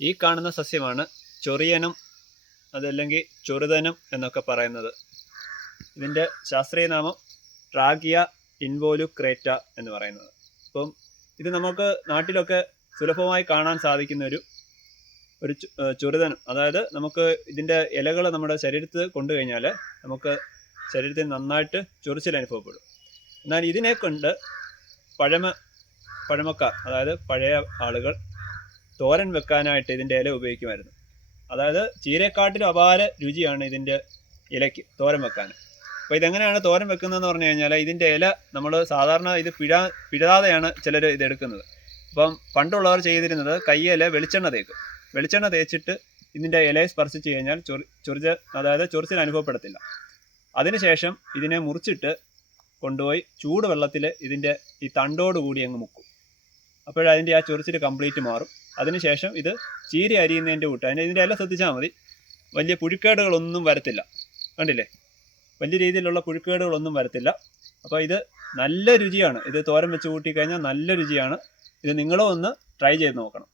ഈ കാണുന്ന സസ്യമാണ് ചൊറിയനും അതല്ലെങ്കിൽ ചൊറുതനും എന്നൊക്കെ പറയുന്നത്. ഇതിൻ്റെ ശാസ്ത്രീയ നാമം ട്രാഗിയ ഇൻവോലുക്രേറ്റ എന്ന് പറയുന്നത്. അപ്പം ഇത് നമുക്ക് നാട്ടിലൊക്കെ സുലഭമായി കാണാൻ സാധിക്കുന്ന ഒരു ചൊറുതനും. അതായത് നമുക്ക് ഇതിൻ്റെ ഇലകൾ നമ്മുടെ ശരീരത്തിൽ കൊണ്ടു കഴിഞ്ഞാൽ നമുക്ക് ശരീരത്തിൽ നന്നായിട്ട് ചൊറിച്ചിൽ അനുഭവപ്പെടും. എന്നാൽ ഇതിനെ കൊണ്ട് പഴമക്കാർ, അതായത് പഴയ ആളുകൾ തോരൻ വെക്കാനായിട്ട് ഇതിൻ്റെ ഇല ഉപയോഗിക്കുമായിരുന്നു. അതായത് ചീരക്കാട്ടിലും അപാര രുചിയാണ് ഇതിൻ്റെ ഇലയ്ക്ക് തോരൻ വെക്കാൻ. അപ്പോൾ ഇതെങ്ങനെയാണ് തോരൻ വെക്കുന്നതെന്ന് പറഞ്ഞു കഴിഞ്ഞാൽ, ഇതിൻ്റെ ഇല നമ്മൾ സാധാരണ ഇത് പിഴാതെയാണ് ചിലർ ഇതെടുക്കുന്നത്. അപ്പം പണ്ടുള്ളവർ ചെയ്തിരുന്നത് കയ്യില വെളിച്ചെണ്ണ തേച്ചിട്ട് ഇതിൻ്റെ ഇലയെ സ്പർശിച്ച് കഴിഞ്ഞാൽ ചൊറിച്ചിൽ അനുഭവപ്പെടത്തില്ല. അതിനുശേഷം ഇതിനെ മുറിച്ചിട്ട് കൊണ്ടുപോയി ചൂടുവെള്ളത്തിൽ ഇതിൻ്റെ ഈ തണ്ടോട് കൂടി അങ്ങ് മുക്കും. അപ്പോഴതിൻ്റെ ആ ചൊറിച്ചിൽ കംപ്ലീറ്റ് മാറും. അതിനുശേഷം ഇത് ചീര അരിയുന്നതിൻ്റെ കൂട്ട് ഇതിൻ്റെ ഇല ശ്രദ്ധിച്ചാൽ മതി, വലിയ പുഴുക്കേടുകളൊന്നും വരത്തില്ല. കണ്ടില്ലേ, വലിയ രീതിയിലുള്ള പുഴുക്കേടുകളൊന്നും വരത്തില്ല. അപ്പോൾ ഇത് നല്ല രുചിയാണ്. ഇത് തോരൻ വെച്ച് കൂട്ടിക്കഴിഞ്ഞാൽ നല്ല രുചിയാണ്. ഇത് നിങ്ങളും ഒന്ന് ട്രൈ ചെയ്ത് നോക്കണം.